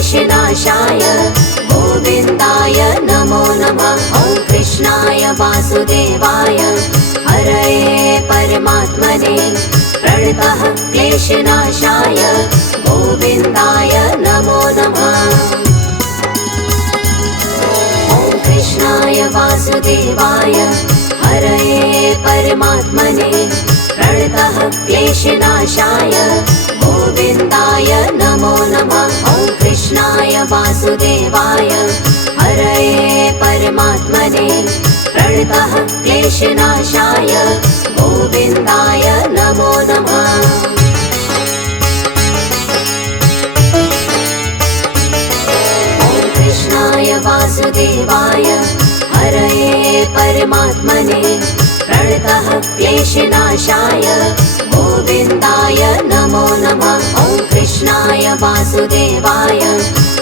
क्लेशनाशाय गोविन्दाय नमो नमः। ॐ कृष्णाय वासुदेवाय हरये परमात्मने प्रणतः क्लेशनाशाय गोविन्दाय नमो नमः। ॐ कृष्णाय वासुदेवाय हरये परमात्मने प्रणतः क्लेशनाशाय गोविन्दाय नमो नमः। ॐ कृष्णाय वासुदेवाय हरये परमात्मने प्रणतः क्लेशनाशाय गोविन्दाय नमो नमः। ॐ कृष्णाय वासुदेवाय हरये परमात्मने प्रणतः क्लेशनाशाय गोविन्दाय नमो नमः। ॐ कृष्णाय वासुदेवाय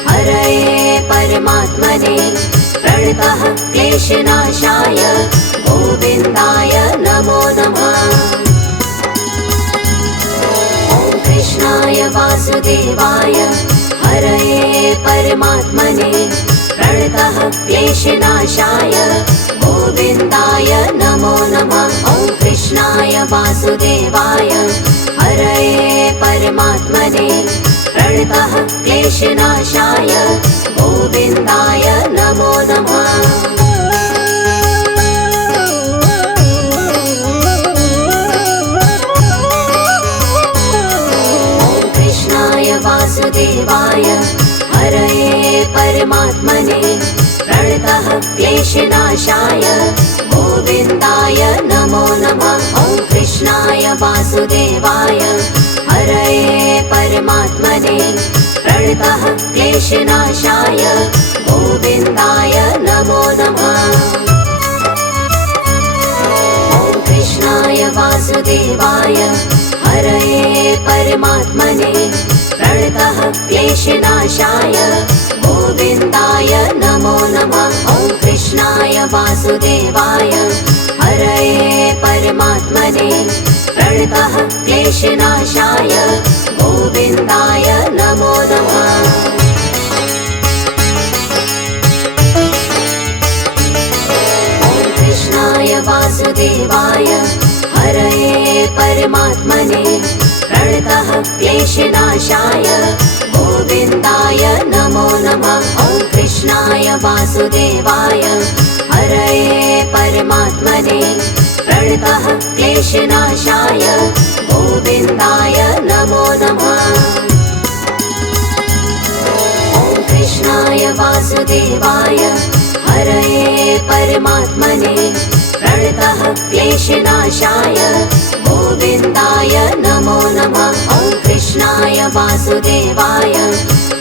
हरये परमात्मने प्रणतः क्लेशनाशाय गोविन्दाय नमो नमः। ॐ कृष्णाय वासुदेवाय हरये परमात्मने प्रणतः क्लेशनाशाय गोविन्दाय नमो नमः। ॐ कृष्णाय वासुदेवाय हरये परमात्मने प्रणतः क्लेशनाशाय गोविन्दाय नमो नमः। ॐ कृष्णाय वासुदेवाय हरये परमात्मने प्रणतः क्लेशनाशाय गोविन्दाय नमो नमः। ॐ कृष्णाय वासुदेवाय हरये परमात्मने प्रणतः क्लेशनाशाय गोविन्दाय नमो नमः। ॐ कृष्णाय वासुदेवाय हरये परमात्मने प्रणतः क्लेशनाशाय गोविन्दाय नमो नमः। ॐ कृष्णाय वासुदेवाय हरये परमात्मने प्रणतः क्लेशनाशाय गोविन्दाय नमो नमः। ॐ कृष्णाय वासुदेवाय हरये परमात्मने प्रणतः क्लेशनाशाय गोविन्दाय नमो नमः। ॐ कृष्णाय वासुदेवाय हरये परमात्मने प्रणतः क्लेशनाशाय गोविन्दाय नमो नमः। ॐ कृष्णाय वासुदेवाय हरये परमात्मने प्रणतः क्लेशनाशाय गोविन्दाय नमो नमः। ॐ कृष्णाय वासुदेवाय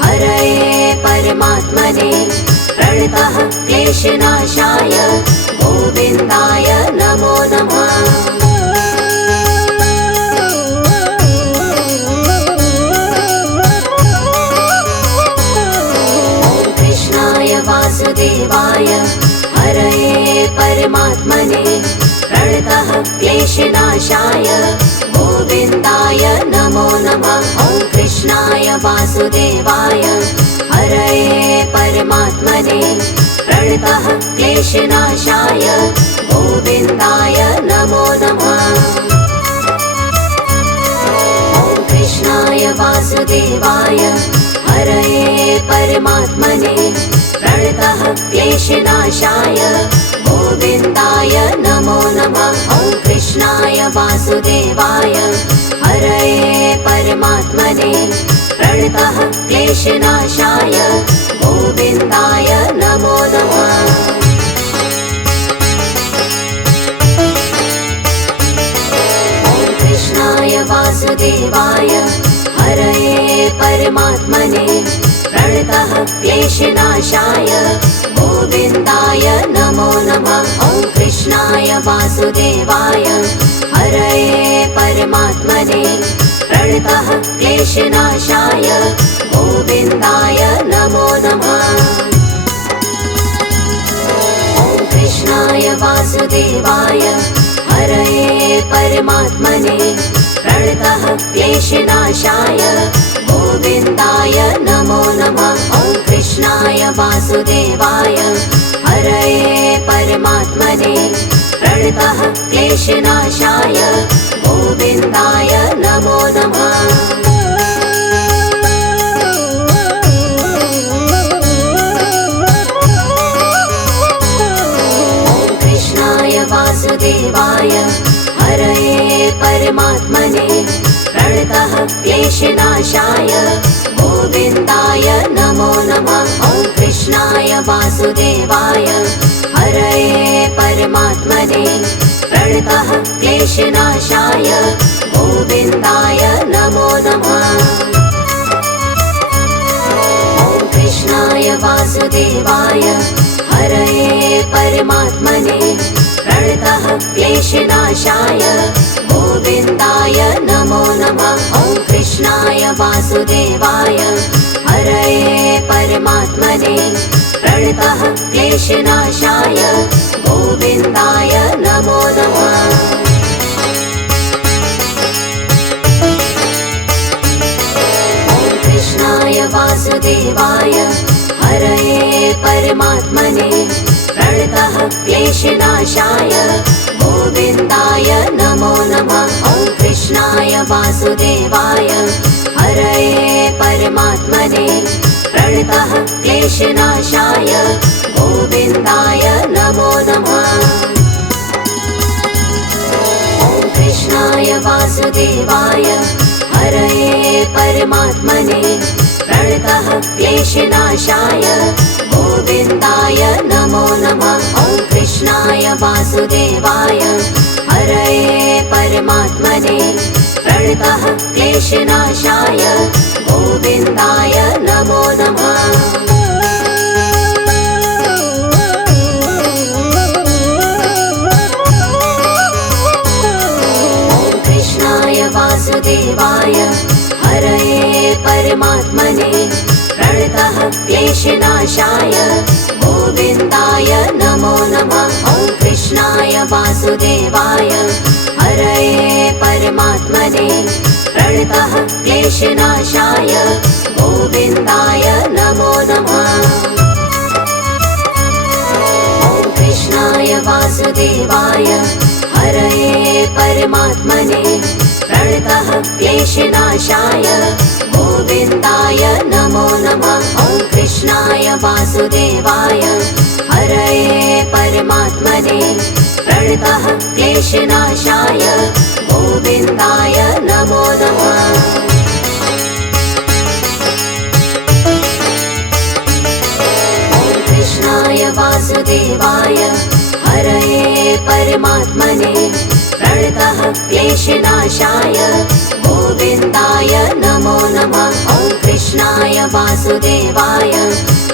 हरये परमात्मने प्रणतः क्लेशनाशाय गोविन्दाय नमो नमः। ॐ कृष्णाय वासुदेवाय हरये परमात्मने प्रणतः क्लेशनाशाय गोविन्दाय नमो नमः। ॐ कृष्णाय वासुदेवाय हरये परमात्मने प्रणतः क्लेशनाशाय गोविन्दाय नमो नमः। ॐ कृष्णाय वासुदेवाय हरये परमात्मने प्रणतः क्लेशनाशाय गोविन्दाय नमो नमः। ॐ कृष्णाय वासुदेवाय हरये परमात्मने प्रणतः क्लेशनाशाय गोविन्दाय नमो नमः। ॐ कृष्णाय वासुदेवाय हरये परमात्मने प्रणतः क्लेशनाशाय गोविन्दाय नमो नमः। ॐ कृष्णाय वासुदेवाय हरये परमात्मने प्रणतः क्लेशनाशाय गोविन्दाय नमो नमः। ॐ कृष्णाय वासुदेवाय हरये परमात्मने प्रणतः क्लेशनाशाय गोविन्दाय नमो नमः। वासुदेवाय हरये परमात्मने प्रणतः क्लेशनाशाय गोविन्दाय नमो नमः। वासुदेवाय हरये परमात्मने प्रणतः क्लेशनाशाय गोविन्दाय नमो नमः। ॐ कृष्णाय वासुदेवाय हरये परमात्मने प्रणतः क्लेशनाशाय गोविन्दाय नमो नमः। ॐ कृष्णाय वासुदेवाय हरये परमात्मने प्रणतः क्लेशनाशाय गोविन्दाय नमो नमः। ॐ कृष्णाय वासुदेवाय हरये परमात्मने प्रणतः क्लेशनाशाय गोविन्दाय नमो नमः। ॐ कृष्णाय वासुदेवाय हरये परमात्मने प्रणतः क्लेशनाशाय गोविन्दाय नमो नमः। ॐ कृष्णाय वासुदेवाय हरये परमात्मने प्रणतः क्लेशनाशाय गोविन्दाय नमो नमः। ॐ कृष्णाय वासुदेवाय हरये परमात्मने प्रणतः क्लेशनाशाय गोविन्दाय नमो नमः। ॐ कृष्णाय वासुदेवाय हरये परमात्मने प्रणतः क्लेशनाशाय गोविन्दाय नमो नमः। ॐ कृष्णाय वासुदेवाय हरये परमात्मने प्रणतः क्लेशनाशाय गोविन्दाय नमो नमः। ॐ कृष्णाय वासुदेवाय हरये परमात्मने प्रणतः क्लेशनाशाय गोविन्दाय नमो नमः। ॐ कृष्णाय वासुदेवाय हरये परमात्मने प्रणतः क्लेशनाशाय गोविन्दाय नमो नमः। ॐ कृष्णाय वासुदेवाय हरये परमात्मने प्रणतः क्लेशनाशाय गोविन्दाय नमो नमः। ॐ कृष्णाय वासुदेवाय हरये परमात्मने प्रणतः क्लेशनाशाय गोविन्दाय नमो नमः। ॐ कृष्णाय वासुदेवाय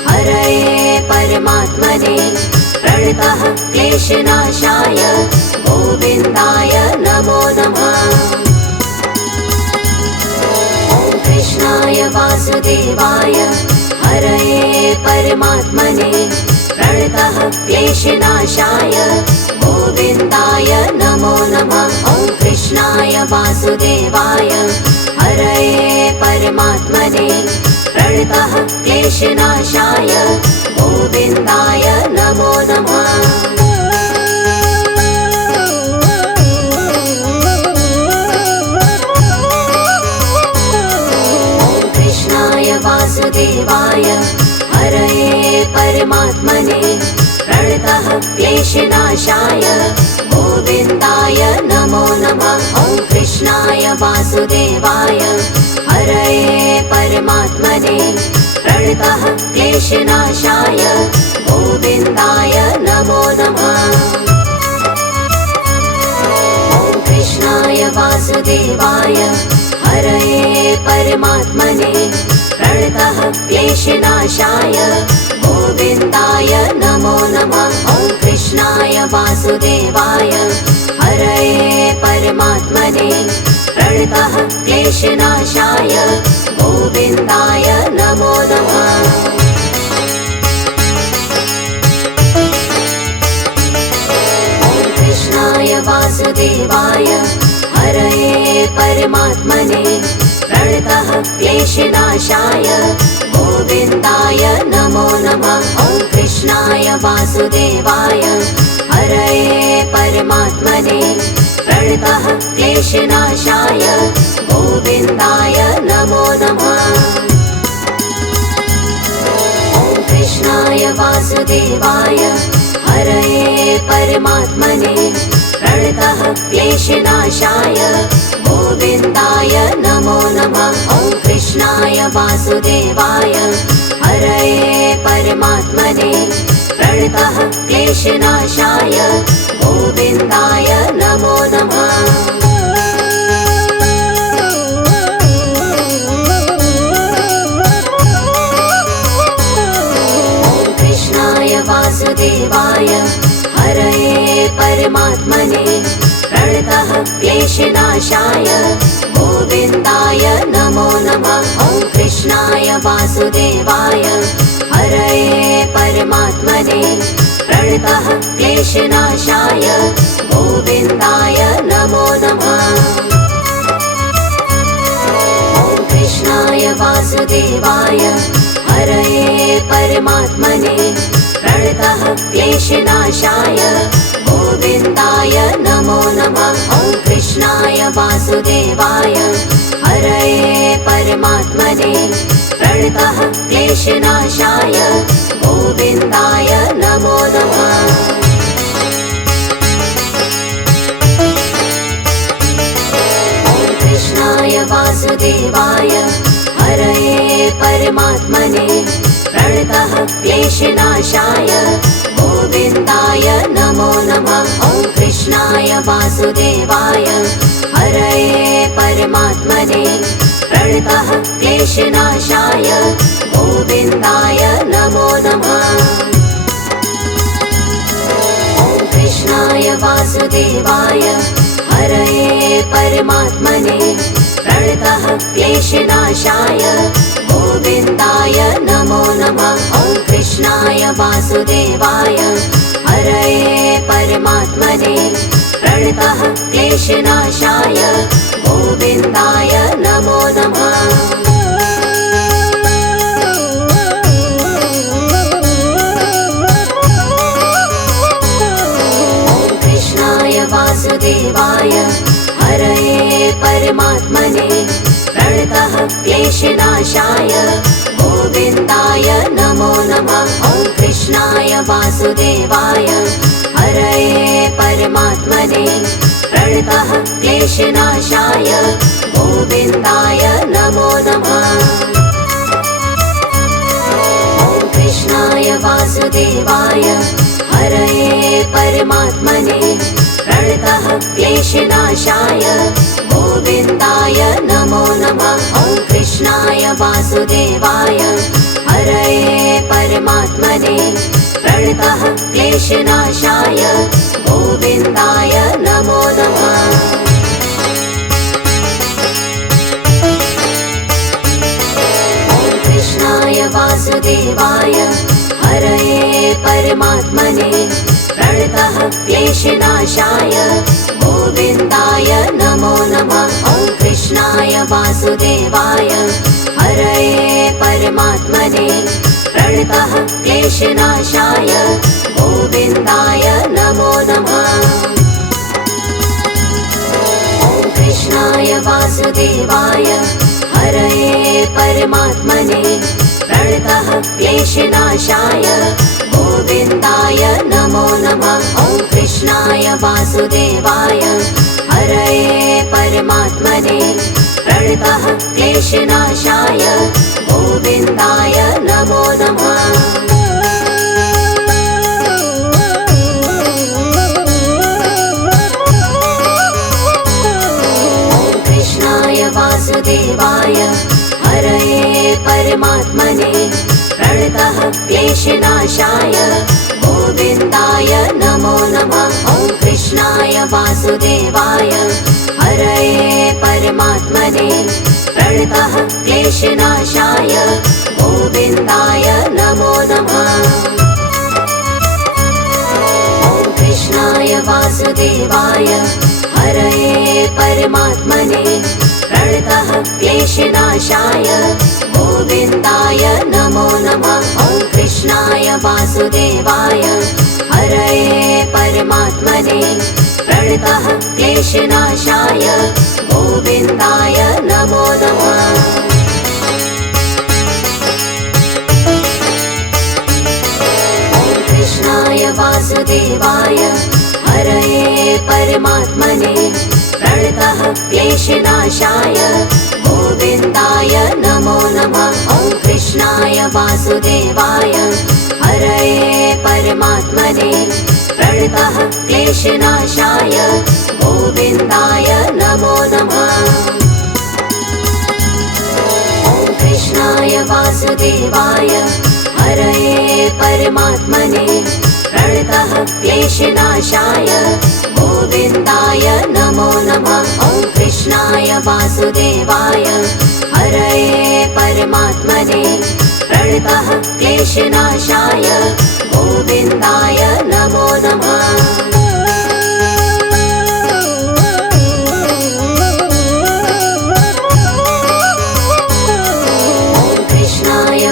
हरये परमात्मने प्रणतः क्लेशनाशाय गोविन्दाय नमो नमः। ॐ कृष्णाय वासुदेवाय हरये परमात्मने प्रणतः क्लेशनाशाय गोविन्दाय नमो नमः। ॐ कृष्णाय वासुदेवाय हरये परमात्मने प्रणतः क्लेशनाशाय गोविन्दाय नमो नमः। ॐ कृष्णाय वासुदेवाय हरये परमात्मने प्रणतः क्लेशनाशाय गोविन्दाय नमो नमः। ॐ कृष्णाय वासुदेवाय हरये परमात्मने प्रणतः क्लेशनाशाय गोविन्दाय नमो नमः। ॐ कृष्णाय वासुदेवाय हरये परमात्मने प्रणतः क्लेशनाशाय गोविन्दाय नमो नमः। ॐ कृष्णाय वासुदेवाय हरये परमात्मने प्रणतः क्लेशनाशाय गोविन्दाय नमो नमः। ॐ कृष्णाय वासुदेवाय हरये परमात्मने प्रणतः क्लेशनाशाय गोविन्दाय नमो नमः। ॐ वासुदेवाय हरये परमात्मने प्रणतः क्लेशनाशाय गोविन्दाय नमो नमः। ॐ कृष्णाय वासुदेवाय हरये परमात्मने प्रणतः क्लेशनाशाय गोविन्दाय नमो नमः। ॐ कृष्णाय वासुदेवाय हरये परमात्मने प्रणतः क्लेशनाशाय गोविन्दाय नमो नमः। ॐ कृष्णाय वासुदेवाय हरये परमात्मने प्रणतः क्लेशनाशाय गोविन्दाय नमो नमः। ॐ कृष्णाय वासुदेवाय हरये परमात्मने प्रणतः क्लेशनाशाय गोविन्दाय नमो नमः। ॐ कृष्णाय वासुदेवाय हरये परमात्मने प्रणतः क्लेशनाशाय गोविन्दाय नमो नमः। ॐ कृष्णाय वासुदेवाय हरये परमात्मने प्रणतः क्लेशनाशाय गोविन्दाय नमो नमः। ॐ कृष्णाय वासुदेवाय हरये परमात्मने प्रणतः क्लेशनाशाय गोविन्दाय नमो नमः। ॐ कृष्णाय वासुदेवाय हरये परमात्मने प्रणतः क्लेशनाशाय गोविन्दाय नमो नमः। ॐ कृष्णाय वासुदेवाय हरये परमात्मने प्रणतः क्लेशनाशाय गोविन्दाय नमो नमः। ॐ कृष्णाय वासुदेवाय हरये परमात्मने प्रणतः क्लेशनाशाय गोविन्दाय नमो नमः। ॐ कृष्णाय वासुदेवाय हरये परमात्मने प्रणतः क्लेशनाशाय गोविन्दाय नमो नमः। ॐ कृष्णाय वासुदेवाय हरये परमात्मने प्रणतः क्लेशनाशाय गोविन्दाय नमो नमः। ॐ कृष्णाय वासुदेवाय हरये परमात्मने प्रणतः क्लेशनाशाय गोविन्दाय नमो नमः। ॐ कृष्णाय वासुदेवाय हरये परमात्मने प्रणतः क्लेशनाशाय गोविन्दाय नमो नमः। ॐ कृष्णाय वासुदेवाय हरये परमात्मने प्रणतः क्लेशनाशाय गोविन्दाय नमो नमः। ॐ कृष्णाय वासुदेवाय हरये परमात्मने प्रणतः क्लेशनाशाय गोविन्दाय नमो नमः। ॐ कृष्णाय वासुदेवाय हरये परमात्मने प्रणतः क्लेशनाशाय गोविन्दाय नमो नमः। ॐ कृष्णाय वासुदेवाय हरये परमात्मने प्रणतः क्लेशनाशाय गोविन्दाय नमो नमः। ॐ कृष्णाय वासुदेवाय हरये परमात्मने प्रणतः क्लेशनाशाय गोविन्दाय नमो नमः। ॐ कृष्णाय वासुदेवाय हरये परमात्मने प्रणतः क्लेशनाशाय गोविन्दाय नमो नमः। ॐ कृष्णाय वासुदेवाय हरये परमात्मने प्रणतः क्लेशनाशाय गोविन्दाय नमो नमः। ॐ कृष्णाय वासुदेवाय वासुदेवाय हरये परमात्मने प्रणतः क्लेशनाशाय गोविन्दाय नमो नमः। कृष्णाय वासुदेवाय हरये परमात्मने प्रणतः क्लेशनाशाय गोविन्दाय नमो नमः। ॐ कृष्णाय वासुदेवाय हरये परमात्मने प्रणतः क्लेशनाशाय गोविन्दाय नमो नमः। ॐ कृष्णाय वासुदेवाय हरये परमात्मने प्रणतः क्लेशनाशाय गोविन्दाय नमो नमः। ॐ कृष्णाय वासुदेवाय हरये परमात्मने प्रणतः क्लेशनाशाय गोविन्दाय नमो नमः।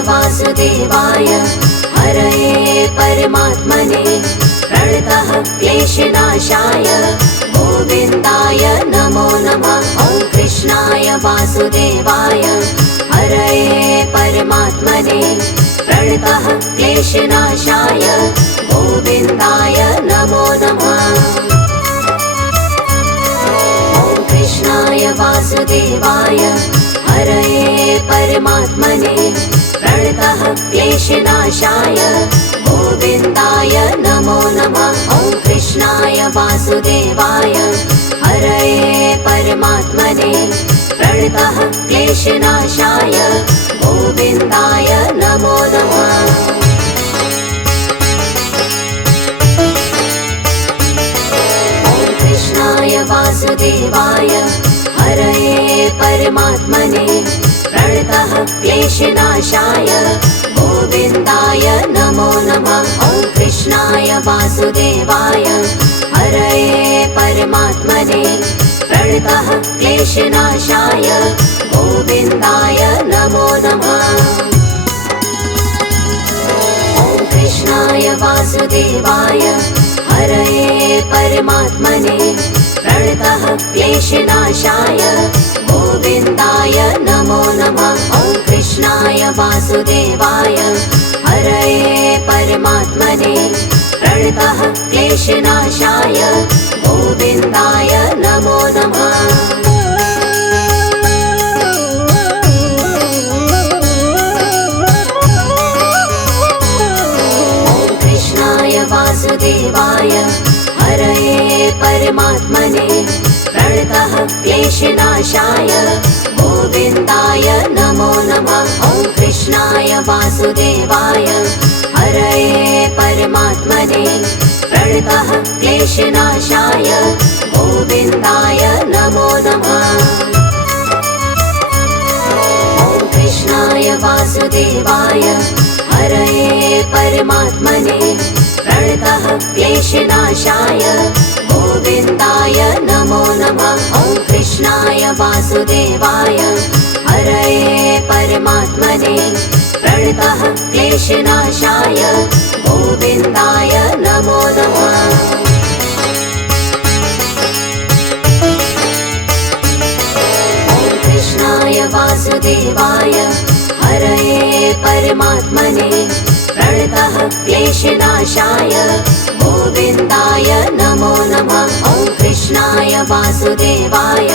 वासुदेवाय हरये परमात्मने प्रणतः क्लेशनाशाय गोविन्दाय नमो नमः। ॐ कृष्णाय वासुदेवाय हरये परमात्मने प्रणतः क्लेशनाशाय गोविन्दाय नमो नमः। ॐ कृष्णाय वासुदेवाय हरये परमात्मने प्रणतः क्लेशनाशाय गोविन्दाय नमो नमः। ॐ कृष्णाय वासुदेवाय हरये परमात्मने प्रणतः क्लेशनाशाय गोविन्दाय नमो नमः। ॐ कृष्णाय वासुदेवाय हरये परमात्मने प्रणतः क्लेशनाशाय गोविन्दाय नमो नमः। ॐ कृष्णाय वासुदेवाय हरये परमात्मने प्रणतः क्लेशनाशाय गोविन्दाय नमो नमः। ॐ कृष्णाय वासुदेवाय हरये परमात्मने प्रणतः क्लेशनाशाय गोविन्दाय नमो नमः। ॐ कृष्णाय वासुदेवाय हरये परमात्मने प्रणतः क्लेशनाशाय गोविन्दाय नमो नमः। ॐ कृष्णाय वासुदेवाय हरये परमात्मने प्रणतः क्लेशनाशाय गोविन्दाय नमो नमः। ॐ कृष्णाय वासुदेवाय हरये परमात्मने प्रणतः क्लेशनाशाय गोविन्दाय नमो नमः। ॐ कृष्णाय वासुदेवाय हरये परमात्मने प्रणतः क्लेशनाशाय गोविन्दाय नमो नमः। ॐ कृष्णाय वासुदेवाय हरये परमात्मने प्रणतः क्लेशनाशाय गोविन्दाय नमो नमः। ॐ कृष्णाय वासुदेवाय हरये परमात्मने प्रणतः क्लेशनाशाय गोविन्दाय नमो नमः। ॐ कृष्णाय वासुदेवाय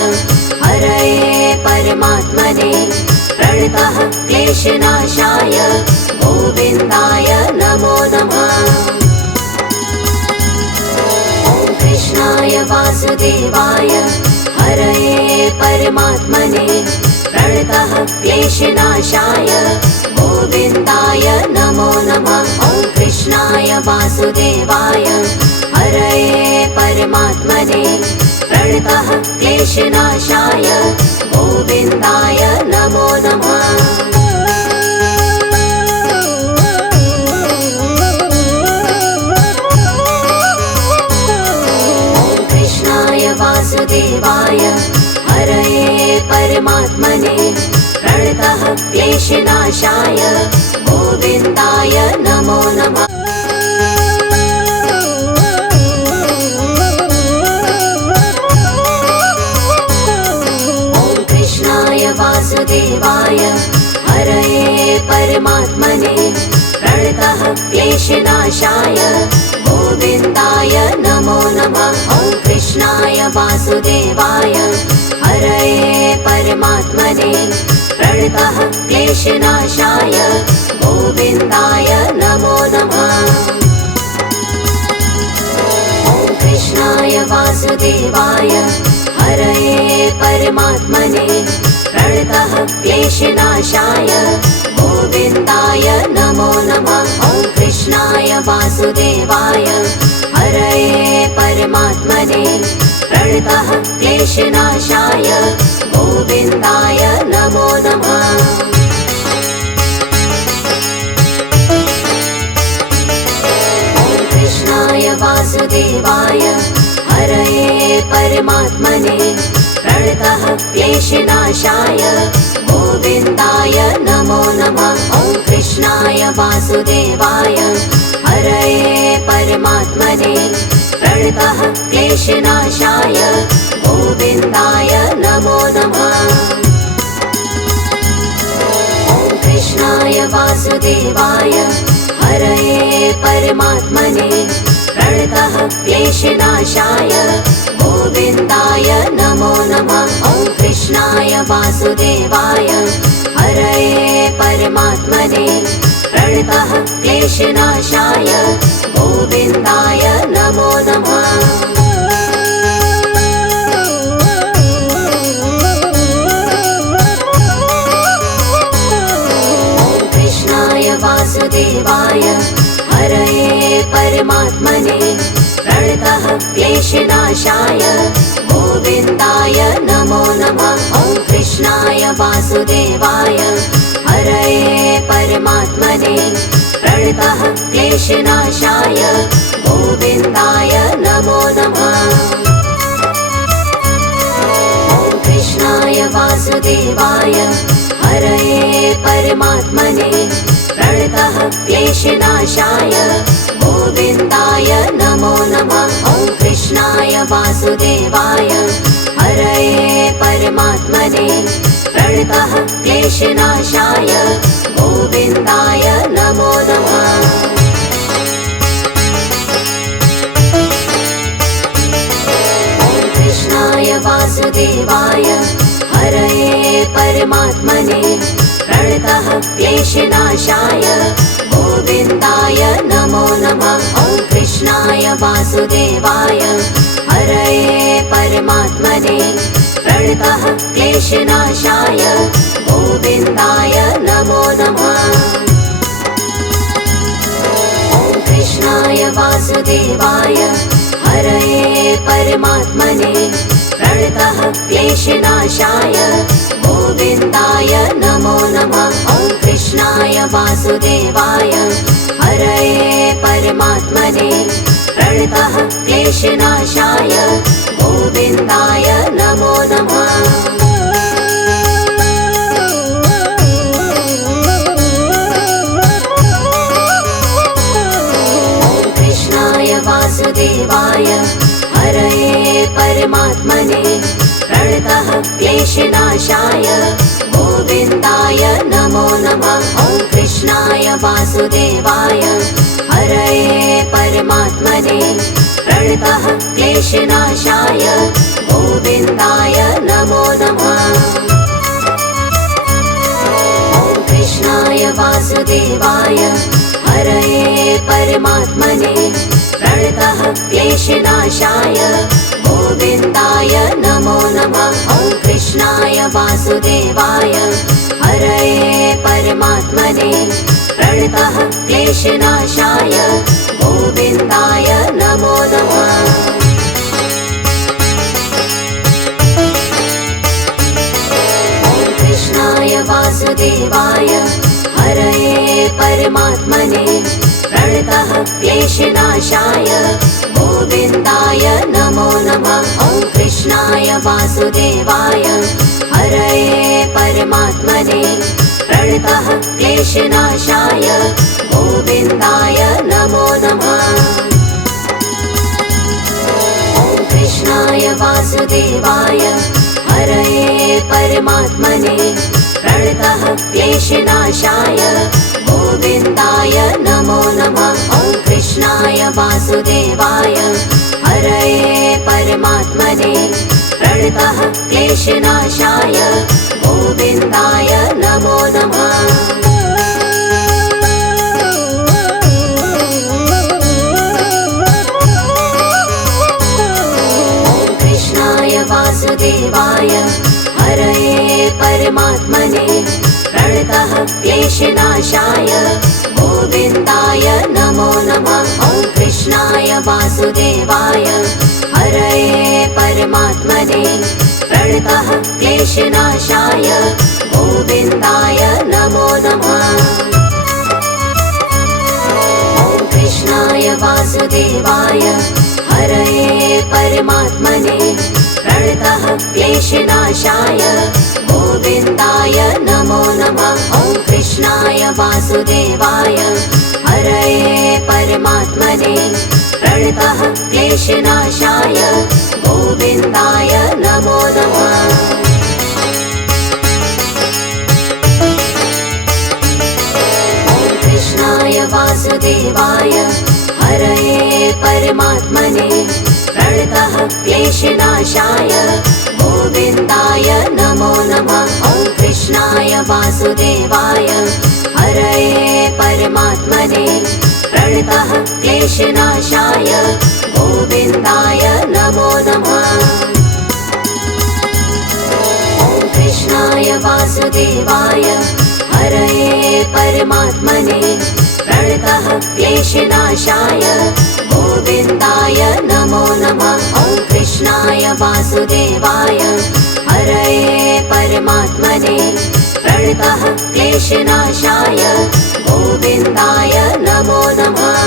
हरये परमात्मने प्रणतः क्लेशनाशाय गोविन्दाय नमो नमः। ॐ कृष्णाय वासुदेवाय हरये परमात्मने प्रणतः क्लेशनाशाय गोविन्दाय नमो नमः। ॐ कृष्णाय वासुदेवाय हरये परमात्मने प्रणतः क्लेशनाशाय गोविन्दाय नमो नमः। ॐ कृष्णाय वासुदेवाय हरये परमात्मने प्रणतः क्लेशनाशाय गोविन्दाय नमो नमः। प्रणतः क्लेशनाशाय गोविन्दाय नमो नमः। ॐ कृष्णाय वासुदेवाय हरये परमात्मने प्रणतः क्लेशनाशाय गोविन्दाय नमो नमः। ॐ कृष्णाय वासुदेवाय हरये परमात्मने प्रणतः क्लेशनाशाय गोविन्दाय नमो नमः। ॐ कृष्णाय वासुदेवाय हरये परमात्मने प्रणतः क्लेशनाशाय गोविन्दाय नमो नमः। ॐ कृष्णाय वासुदेवाय हरये परमात्मने प्रणतः क्लेशनाशाय गोविन्दाय नमो नमः। ॐ कृष्णाय वासुदेवाय हरये परमात्मने प्रणतः क्लेशनाशाय गोविन्दाय नमो नमः। ॐ कृष्णाय वासुदेवाय हरये परमात्मने प्रणतः क्लेशनाशाय गोविन्दाय नमो नमः। ॐ कृष्णाय वासुदेवाय हरये परमात्मने प्रणतः क्लेशनाशाय गोविन्दाय नमो नमः। ॐ कृष्णाय वासुदेवाय हरये परमात्मने प्रणतः क्लेशनाशाय गोविन्दाय नमो नमः। ॐ कृष्णाय वासुदेवाय हरये परमात्मने प्रणतः क्लेशनाशाय गोविन्दाय नमो नमः। ॐ कृष्णाय वासुदेवाय हरये परमात्मने प्रणतः क्लेशनाशाय गोविन्दाय नमो नमः। ॐ कृष्णाय वासुदेवाय हरये परमात्मने प्रणतः क्लेशनाशाय गोविन्दाय नमो नमः। ॐ कृष्णाय वासुदेवाय हरये परमात्मने प्रणतः क्लेशनाशाय गोविन्दाय नमो नमः। ॐ कृष्णाय वासुदेवाय हरये परमात्मने प्रणतः क्लेशनाशाय गोविन्दाय नमो नमः। ॐ कृष्णाय वासुदेवाय हरये परमात्मने प्रणतः क्लेशनाशाय गोविन्दाय नमो नमः। ॐ कृष्णाय वासुदेवाय हरये परमात्मने प्रणतः क्लेशनाशाय गोविन्दाय नमो नमः। ॐ कृष्णाय वासुदेवाय हरये परमात्मने प्रणतः क्लेशनाशाय गोविन्दाय नमो नमः। ॐ कृष्णाय वासुदेवाय हरये परमात्मने प्रणतः क्लेशनाशाय गोविन्दाय नमो नमः। ॐ कृष्णाय वासुदेवाय हरये परमात्मने प्रणतः क्लेशनाशाय गोविन्दाय नमो नमः। ॐ कृष्णाय वासुदेवाय हरये परमात्मने प्रणतः क्लेशनाशाय गोविन्दाय नमो नमः। ॐ कृष्णाय वासुदेवाय हरये परमात्मने प्रणतः क्लेशनाशाय गोविन्दाय नमो नमः। ॐ कृष्णाय वासुदेवाय हरये परमात्मने प्रणतः क्लेशनाशाय गोविन्दाय नमो नमः। ॐ कृष्णाय वासुदेवाय हरये परमात्मने प्रणतः क्लेशनाशाय गोविन्दाय नमो वासुदेवाय हरये परमात्मने प्रणतः क्लेशनाशाय गोविन्दाय नमो नमः। वासुदेवाय हरये परमात्मने प्रणतः क्लेशनाशाय गोविन्दाय नमो नमः। ॐ कृष्णाय वासुदेवाय हरये परमात्मने प्रणतः क्लेशनाशाय गोविन्दाय नमो नमः। ॐ कृष्णाय वासुदेवाय हरये परमात्मने प्रणतः क्लेशनाशाय गोविन्दाय नमो नमः। ॐ कृष्णाय वासुदेवाय हरये परमात्मने प्रणतः क्लेशनाशाय गोविन्दाय नमो नमः। ॐ कृष्णाय वासुदेवाय हरये परमात्मने प्रणतः क्लेशनाशाय गोविन्दाय नमो नमः। ॐ कृष्णाय वासुदेवाय हरये परमात्मने प्रणतः क्लेशनाशाय गोविन्दाय नमो नमः। ॐ कृष्णाय वासुदेवाय हरये परमात्मने प्रणतः क्लेशनाशाय गोविन्दाय नमो नमः। ॐ कृष्णाय वासुदेवाय हरये परमात्मने प्रणतः क्लेशनाशाय गोविन्दाय नमो नमः।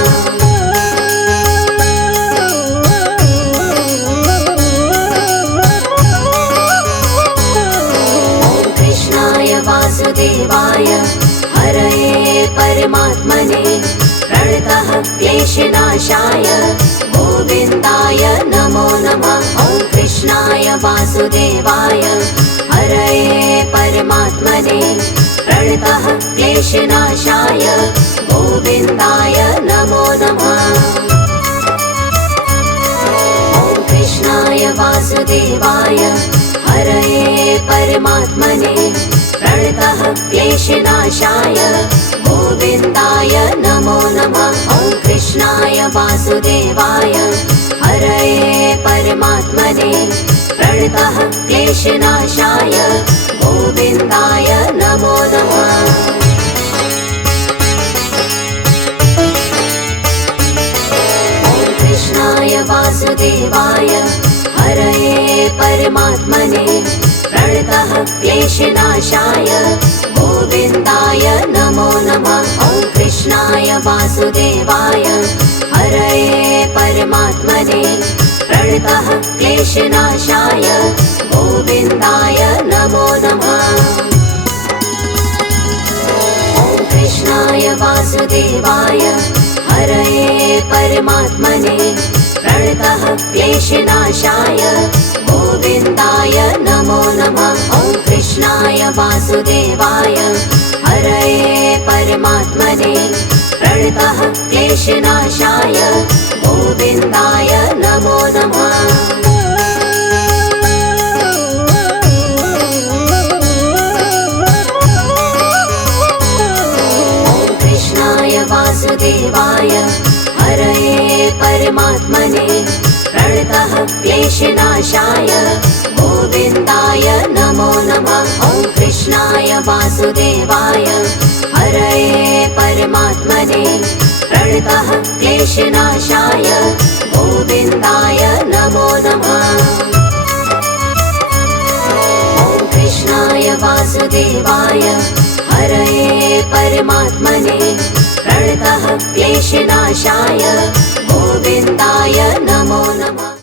ॐ कृष्णाय वासुदेवाय हरये परमात्मने प्रणतः क्लेशनाशाय गोविन्दाय नमो नमः। ॐ कृष्णाय वासुदेवाय हरये परमात्मने प्रणतः क्लेशनाशाय गोविन्दाय नमो नमः। ॐ कृष्णाय वासुदेवाय हरये परमात्मने प्रणतः क्लेशनाशाय गोविन्दाय नमो नमः। ॐ कृष्णाय वासुदेवाय हरये परमात्मने प्रणतः क्लेशनाशाय गोविन्दाय नमो नमः। ॐ कृष्णाय वासुदेवाय हरये परमात्मने प्रणतः क्लेशनाशाय गोविन्दाय नमो नमः। ॐ कृष्णाय वासुदेवाय हरये परमात्मने प्रणतः क्लेशनाशाय गोविन्दाय नमो नमः। ॐ कृष्णाय वासुदेवाय हरये परमात्मने प्रणतः क्लेशनाशाय गोविन्दाय नमो नमः। ॐ कृष्णाय वासुदेवाय हरये परमात्मने प्रणतः क्लेशनाशाय गोविन्दाय नमो नमः। ॐ कृष्णाय वासुदेवाय हरये परमात्मने प्रणतः क्लेशनाशाय गोविन्दाय नमो नमः। ॐ कृष्णाय वासुदेवाय हरये परमात्मने प्रणतः क्लेशनाशाय गोविन्दाय नमो नमः। ॐ कृष्णाय वासुदेवाय हरये परमात्मने प्रणतः क्लेशनाशाय